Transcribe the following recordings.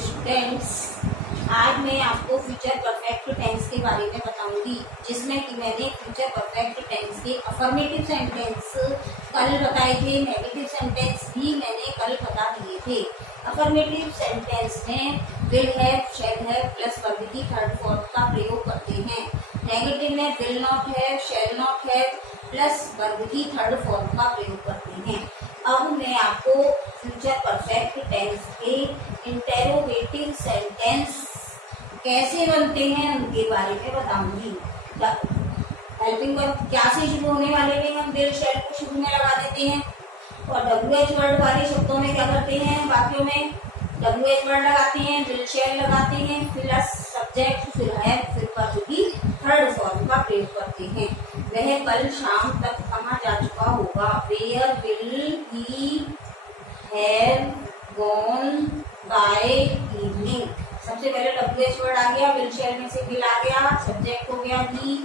Students, आज मैं आपको फ्यूचर परफेक्ट टेंस के बारे में बताऊंगी, जिसमें कि मैंने फ्यूचर परफेक्ट टेंस के अफर्मेटिव सेंटेंस कल बताए थे, नेगेटिव सेंटेंस भी मैंने कल बता दिए थे। अफर्मेटिव सेंटेंस में will have, shall have plus verb की थर्ड फॉर्म का प्रयोग करते हैं। नेगेटिव में will not have, shell not have plus verb की थर्ड फॉर्म का प्रयोग करते हैं। अब मैं आपको फ्यूचर परफेक्ट टेंस के इंटेरोगेटिव सेंटेंस कैसे बनते हैं उनके बारे में बताऊंगी। हेल्पिंग वर्ब क्या से शुरू होने वाले में हम विल शैल को शुरू में लगा देते हैं, और WH वर्ड वाले शब्दों में क्या करते हैं, वाक्यों में WH वर्ड लगाते हैं, विल शैल लगाते हैं, प्लस सब्जेक्ट, फिर हैव, फिर वर्ब की थर्ड फॉर्म का प्रयोग करते हैं। वह कल शाम तक कहाँ जा चुका होगा, where will he have gone by evening. सबसे पहले WH वर्ड आ गया, विल शैल में से विल आ गया, सब्जेक्ट हो गया ही,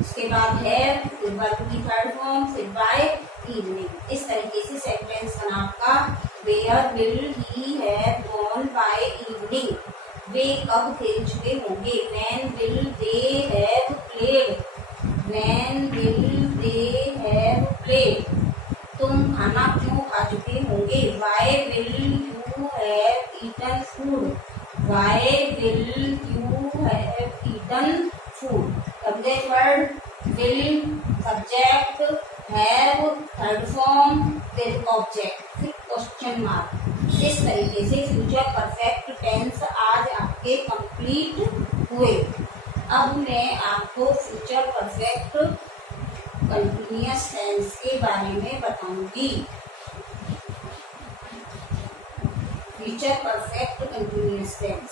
उसके बाद हैव, फिर वर्ब की थर्ड फॉर्म, फिर बाय इवनिंग। इस तरीके से सेंटेंस बना आपका, where will he have gone by evening. वे कब खेल चुके होंगे, when will they have played, when will they have played. तुम खाना क्यों खा चुके होंगे, why will you have eaten food, why will you have eaten food. Subject word will, subject, have, third form, फिर ऑब्जेक्ट, फिर क्वेश्चन मार्क। इस तरीके से फ्यूचर परफेक्ट टेंस आज आपके कंप्लीट हुए। अब मैं आपको फ्यूचर परफेक्ट कंटिन्यूअस टेंस के बारे में बताऊंगी। Future perfect continuous tense,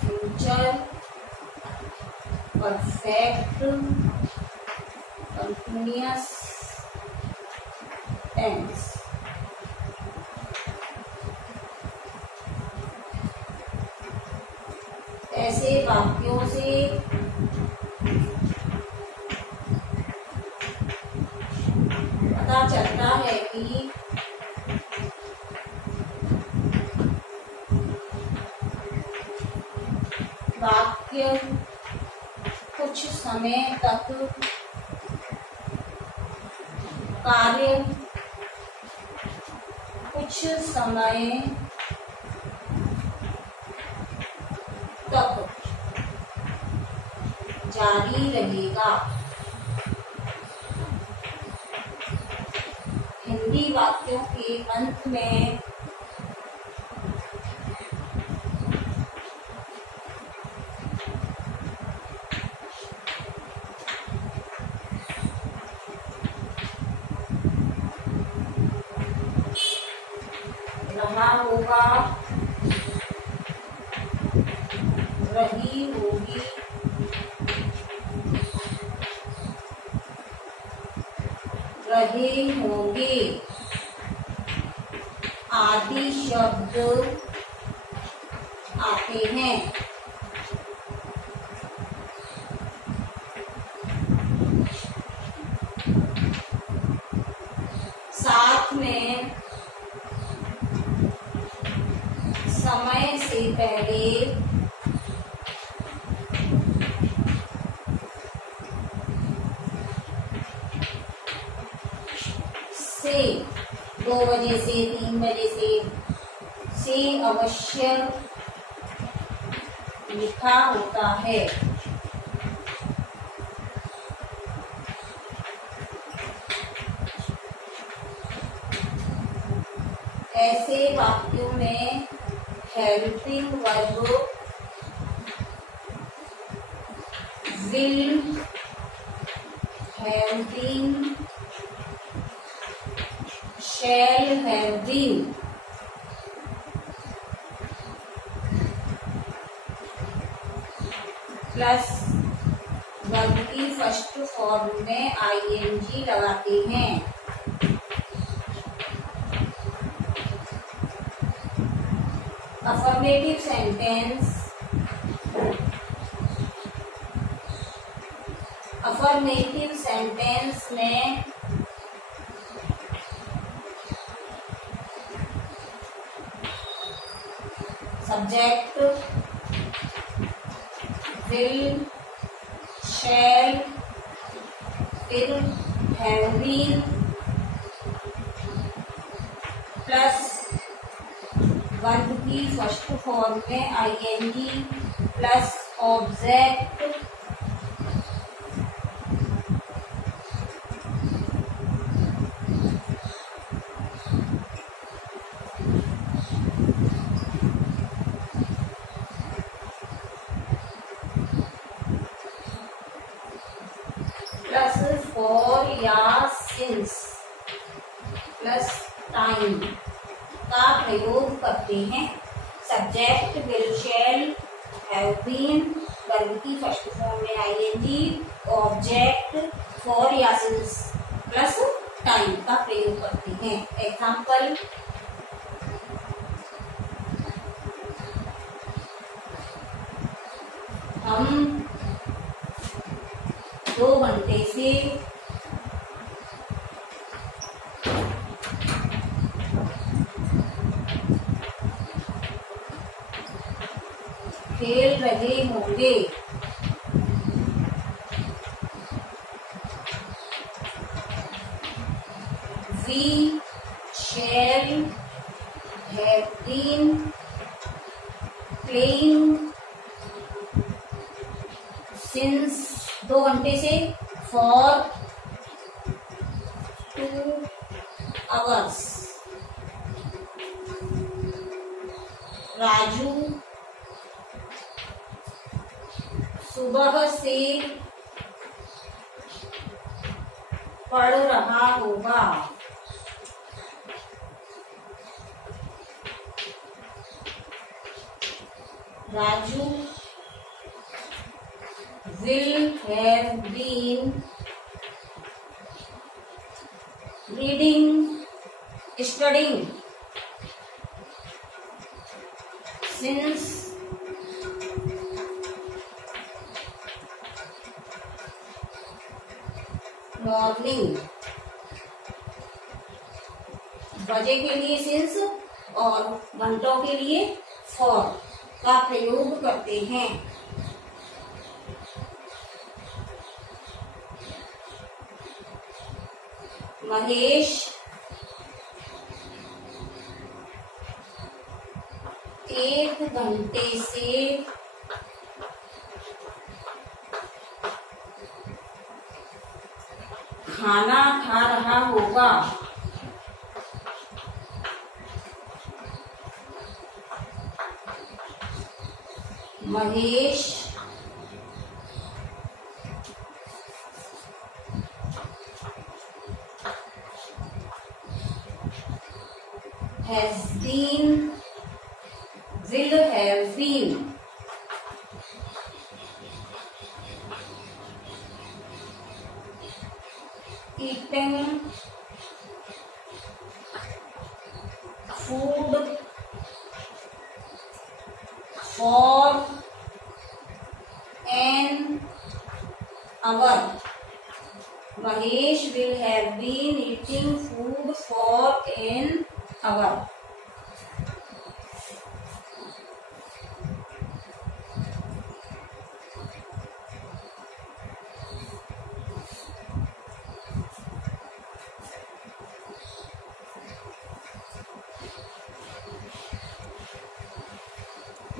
future perfect continuous tense. ऐसे वाक्यों से पता चलता है कि वाक्य कुछ समय तक कार्य कुछ समय तक जारी रहेगा। हिंदी वाक्यों के अंत में रहा होगा, रही होगी, रहे होंगे आदि शब्द आते हैं। साथ में समय से पहले से 2 बजे से 3 बजे से अवश्य लिखा होता है। ऐसे वाक्यों में helping verb will, have been, shall have been plus verb की फर्स्ट फॉर्म में ING लगाते हैं। अफर्मेटिव सेंटेंस, अफर्मेटिव सेंटेंस में सब्जेक्ट विल शैल फिर हैव बीन प्लस वर्ब की फर्स्ट फॉर्म में ING plus object plus for या since plus time का प्रयोग करते हैं। Subject will shall have been verb की फर्स्ट फॉर्म में आईएनजी ऑब्जेक्ट फॉर या सिंस प्लस टाइम का प्रयोग करते हैं। एग्जाम्पल हम 2 घंटे से खेल रहे होंगे। We shall have been playing since 2 घंटे से for 2 hours। राजू सुबह से पढ़ रहा होगा। Raju will have been reading, studying since morning। बजे के लिए सिंस और घंटों के लिए फॉर का प्रयोग करते हैं। महेश 1 घंटे से खाना खा रहा होगा। Mahesh has been, will have been eating food for an hour। Mahesh will have been eating food for an hour।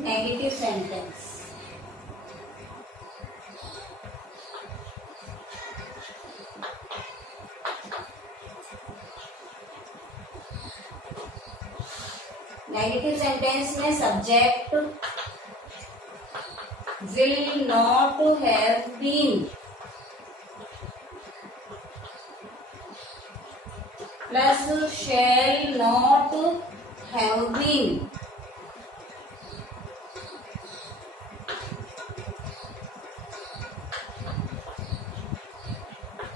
Negative sentence negative sentence में subject will not have been plus shall not have been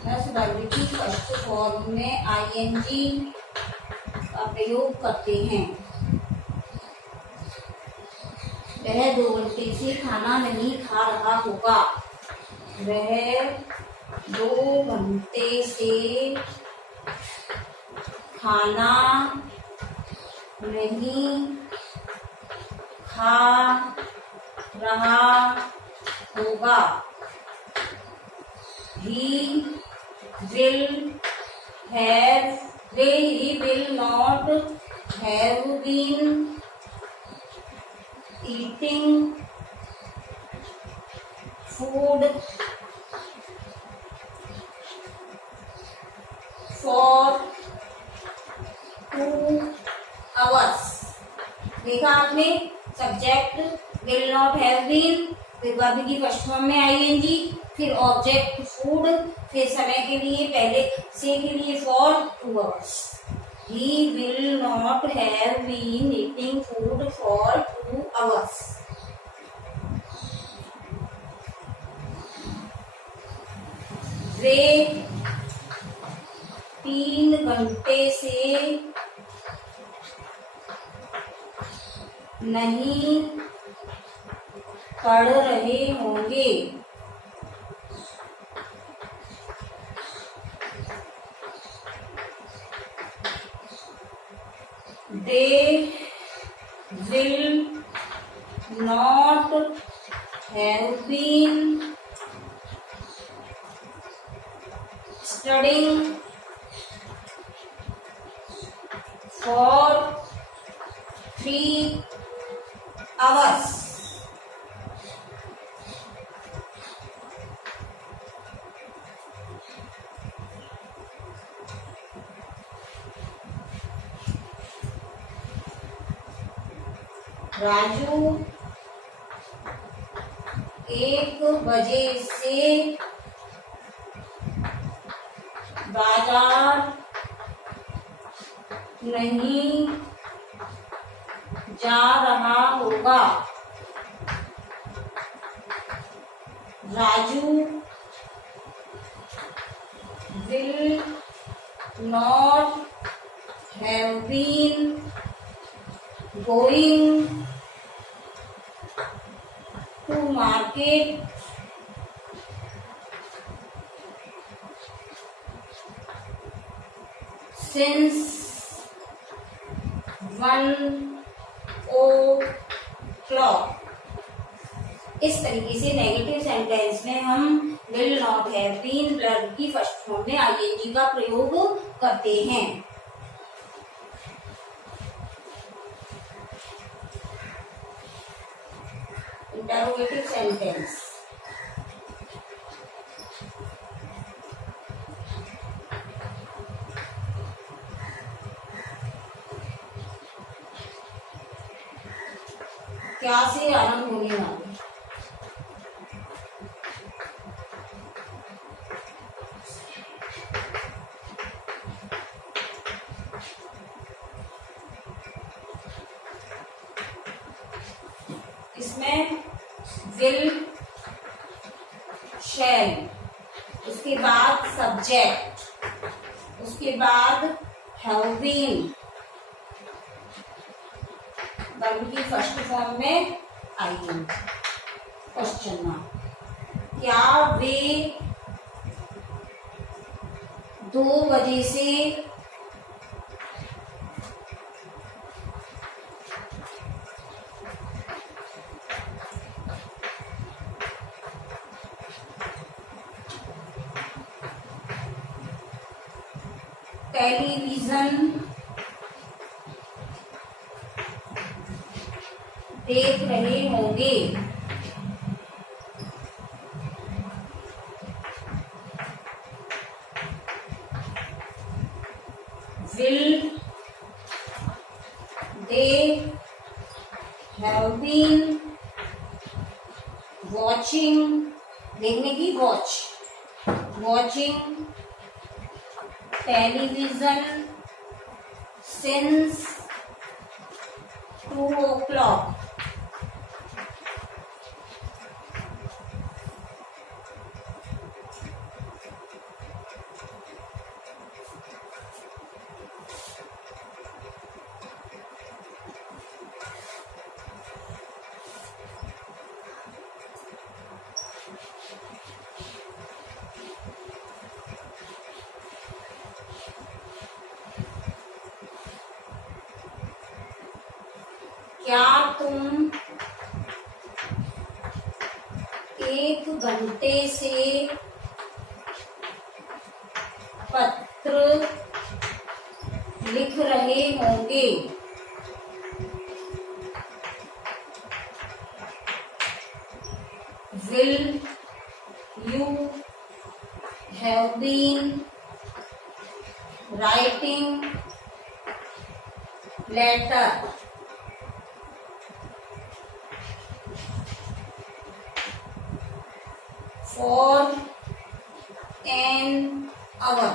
plus verb की first form में ING का प्रयोग करते हैं। वह 2 घंटे से खाना नहीं खा रहा होगा। वह 2 घंटे से खाना नहीं खा रहा होगा। He will not have been eating food for 2 hours। देखा आपने, subject will not have been, फिर वर्ब की फर्स्ट फॉर्म में आईएनजी, फिर ऑब्जेक्ट फूड, फिर समय के लिए पहले से के लिए for 2 hours। He will not have been eating food for 2 hours। वे 3 घंटे से नहीं पढ़ रहे होंगे। They will not have been studying for 3 hours। Raju 1 बजे से बाजार नहीं जा रहा होगा। Raju will not have been going to market since 1 o'clock। इस तरीके से नेगेटिव सेंटेंस में हम will not have been verb की फर्स्ट फॉर्म में आईएनजी का प्रयोग करते हैं। इंटरोगेटिव सेंटेंस, क्या से आरंभ होने वाले। इसमें विल, शैल, उसके बाद सब्जेक्ट, उसके बाद हैव बीन, वर्ब की फर्स्ट फॉर्म में आईएनजी। क्वेश्चन मार्क, क्या वे 2 बजे से टेलीविजन देख रहे होंगे। Will they have been watching, देखने की watching television since 2 o'clock। क्या तुम 1 घंटे से पत्र लिख रहे होंगे। Will you have been writing letter for an hour?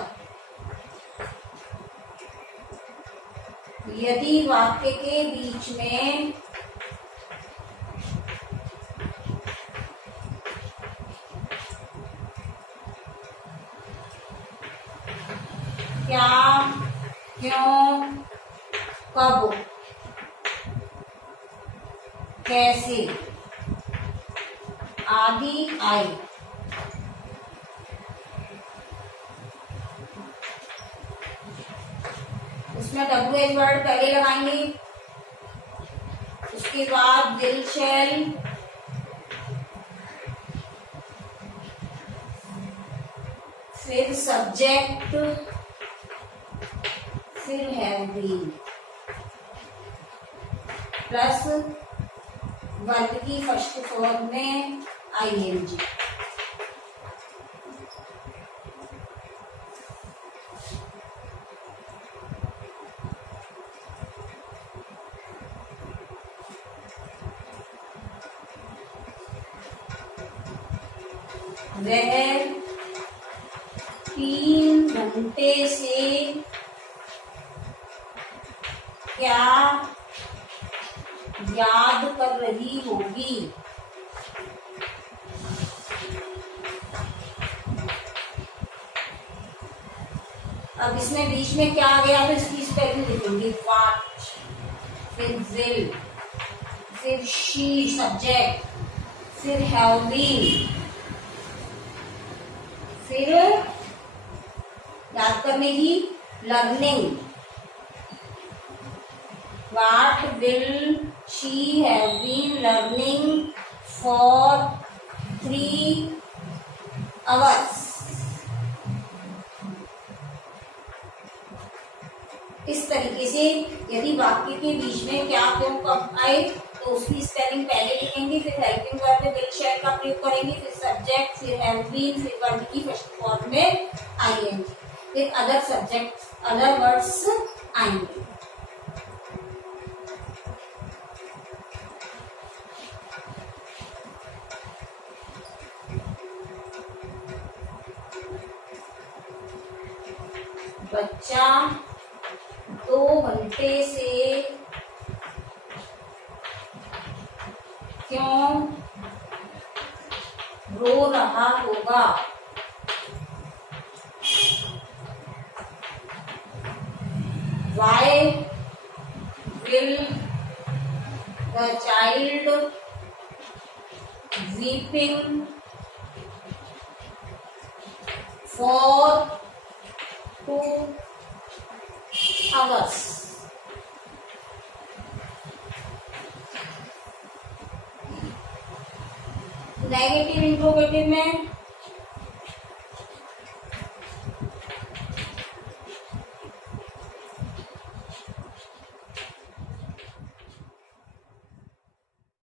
यदि वाक्य के बीच में क्या, क्यों, कब, कैसे आदि आए, उसमें WH वर्ड पहले लगाएंगे, उसके बाद विल शैल, फिर सब्जेक्ट, फिर हैव बीन, प्लस वर्ब की फर्स्ट फॉर्म में ING। वह 3 घंटे से क्या याद कर रही होगी। अब इसमें बीच में क्या आ गया तो इसकी स्पेलिंग लिखूंगी, वाच, फिर विल, फिर शी सब्जेक्ट, फिर हैव बीन, फिर याद करने की learning, what will she have been learning for 3 hours? इस तरीके से यदि वाक्य के बीच में क्या, क्यों, कब आए तो उसकी स्पेलिंग पहले लिखेंगे, फिर हेल्पिंग वर्ब में विल शैल का प्रयोग करेंगे, फिर सब्जेक्ट, फिर हैव बीन, फिर वर्ब की फर्स्ट फॉर्म में ING, फिर अदर सब्जेक्ट, अदर वर्ड्स आएंगे। बच्चा 2 घंटे से क्यों रो रहा होगा। Why will the child weeping for 2 hours? Negative interrogative में